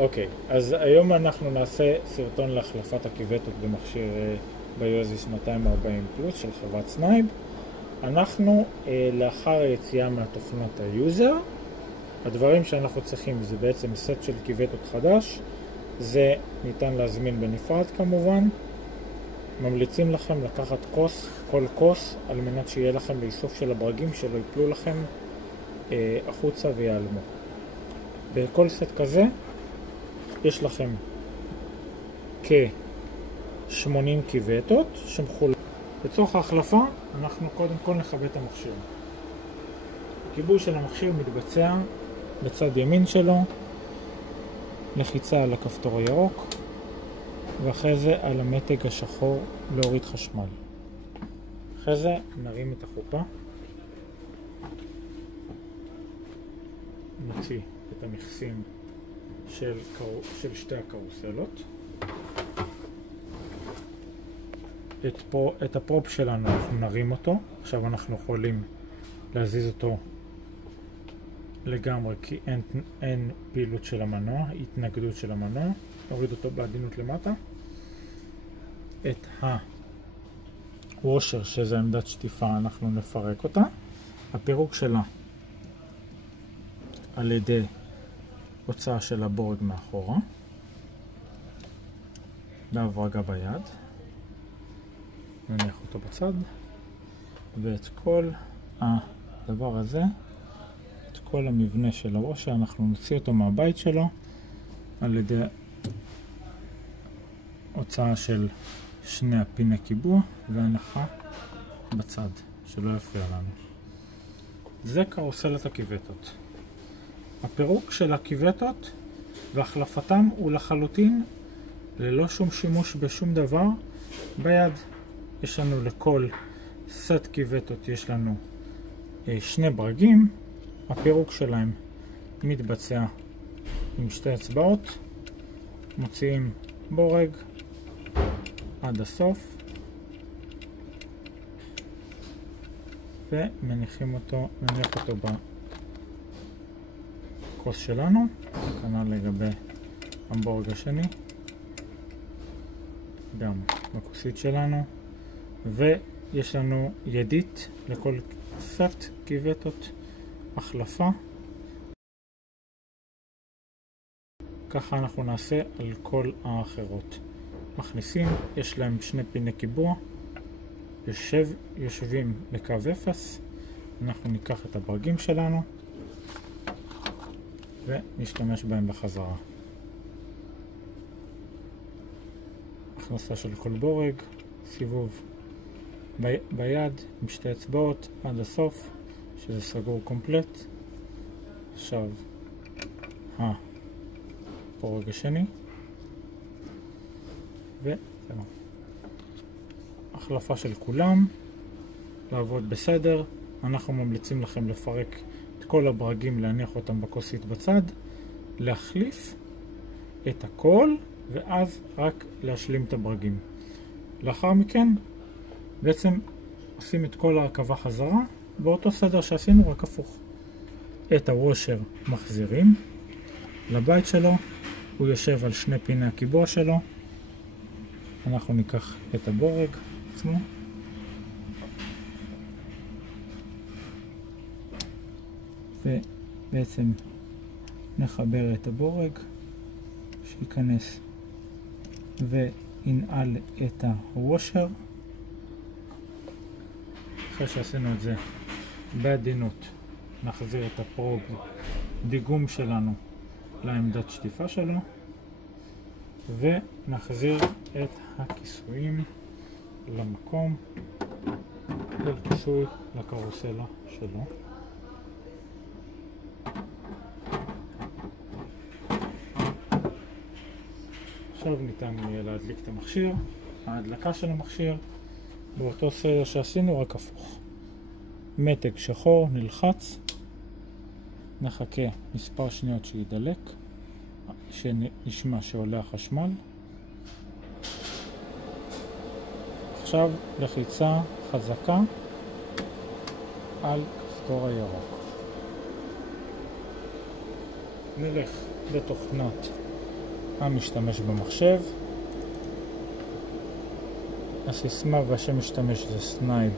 אוקיי, אז היום אנחנו נעשה סרטון להחלפת הקיבטות במכשיר ביוזיס 240 פלוס של חברת סנייב. אנחנו לאחר היציאה מהתוכנת היוזר, הדברים שאנחנו צריכים זה בעצם סט של קיבטות חדש. זה ניתן להזמין בנפרד כמובן. ממליצים לכם לקחת כל כוס על מנת שיהיה לכם באיסוף של הברגים שלא ייפלו לכם החוצה ויעלמו. בכל סט כזה יש לכם כ-80 קיבטות שמחולקות. לצורך ההחלפה אנחנו קודם כל נכבה את המכשיר. הכיבוי של המכשיר מתבצע בצד ימין שלו, לחיצה על הכפתור הירוק ואחרי זה על המתג השחור להוריד חשמל. אחרי זה נרים את החופה, נוציא את המכסים של שתי הקרוסלות. את הפרופ שלנו אנחנו נרים אותו. עכשיו אנחנו יכולים להזיז אותו לגמרי כי אין פעילות של המנוע, התנגדות של המנוע. נוריד אותו בעדינות למטה. את הוושר שזה עמדת שטיפה אנחנו נפרק אותה. הפירוק שלה על ידי הוצאה של הבורג מאחורה בהברגה ביד, נניח אותו בצד, ואת כל הדבר הזה, את כל המבנה של הוושר אנחנו נוציא אותו מהבית שלו על ידי הוצאה של שני הפיני קיבוע והנחה בצד שלא יפריע לנו. זה קרוסלת הקיבטות. הפירוק של הקיבטות והחלפתם הוא לחלוטין ללא שום שימוש בשום דבר ביד. יש לנו לכל סט קיבטות יש לנו שני ברגים. הפירוק שלהם מתבצע עם שתי אצבעות, מוציאים בורג עד הסוף ומניחים אותו, נניח אותו בכוס שלנו, כנ"ל לגבי הבורג השני, גם בכוסית שלנו, ויש לנו ידית לכל סט קיבטות החלפה. ככה אנחנו נעשה על כל האחרות. מכניסים, יש להם שני פיני קיבוע, יושבים לקו 0, אנחנו ניקח את הברגים שלנו ונשתמש בהם בחזרה. הכנסה של כל בורג, סיבוב ביד עם שתי אצבעות עד הסוף שזה סגור קומפלט. עכשיו הבורג השני וזהו. החלפה של כולם, לעבוד בסדר. אנחנו ממליצים לכם לפרק את כל הברגים, להניח אותם בכוסית בצד, להחליף את הכל ואז רק להשלים את הברגים. לאחר מכן בעצם עושים את כל ההרכבה חזרה באותו סדר שעשינו, רק הפוך. את הוושר מחזירים לבית שלו, הוא יושב על שני פיני הקיבוע שלו. אנחנו ניקח את הבורג עצמו ובעצם נחבר את הבורג שייכנס וינעל את הוושר. אחרי שעשינו את זה בעדינות נחזיר את הפרוב דיגום שלנו לעמדת שטיפה שלו ונחזיר את הכיסויים למקום של כיסוי לקרוסלה שלו. עכשיו ניתן יהיה להדליק את המכשיר. ההדלקה של המכשיר באותו סדר שעשינו, רק הפוך. מתג שחור נלחץ, נחכה מספר שניות שידלק, שנשמע שעולה החשמל. עכשיו לחיצה חזקה על כפתור הירוק. נלך לתוכנת המשתמש במחשב. הסיסמה והשם משתמש זה סנייב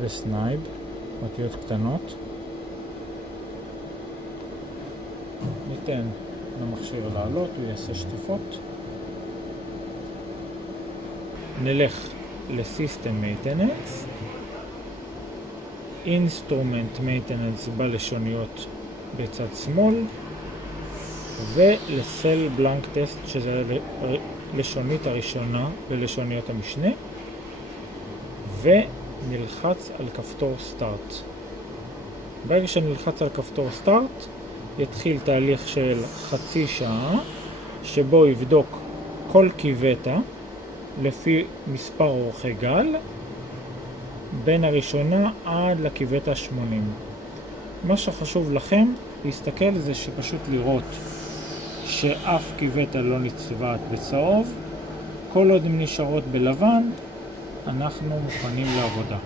וסנייב, אותיות קטנות. ניתן למכשיר לעלות, הוא יעשה שטיפות. נלך ל-System Maintenance, Instrument Maintenance בלשוניות בצד שמאל, ול-Cell Blank Test שזה לשונית הראשונה ולשוניות המשנה, ונלחץ על כפתור Start. ברגע שנלחץ על כפתור Start יתחיל תהליך של חצי שעה שבו יבדוק כל קיבטה לפי מספר אורכי גל בין הראשונה עד לקיבטה 80. מה שחשוב לכם להסתכל זה שפשוט לראות שאף קיבטה לא נצבעת בצהוב. כל עוד הן נשארות בלבן אנחנו מוכנים לעבודה.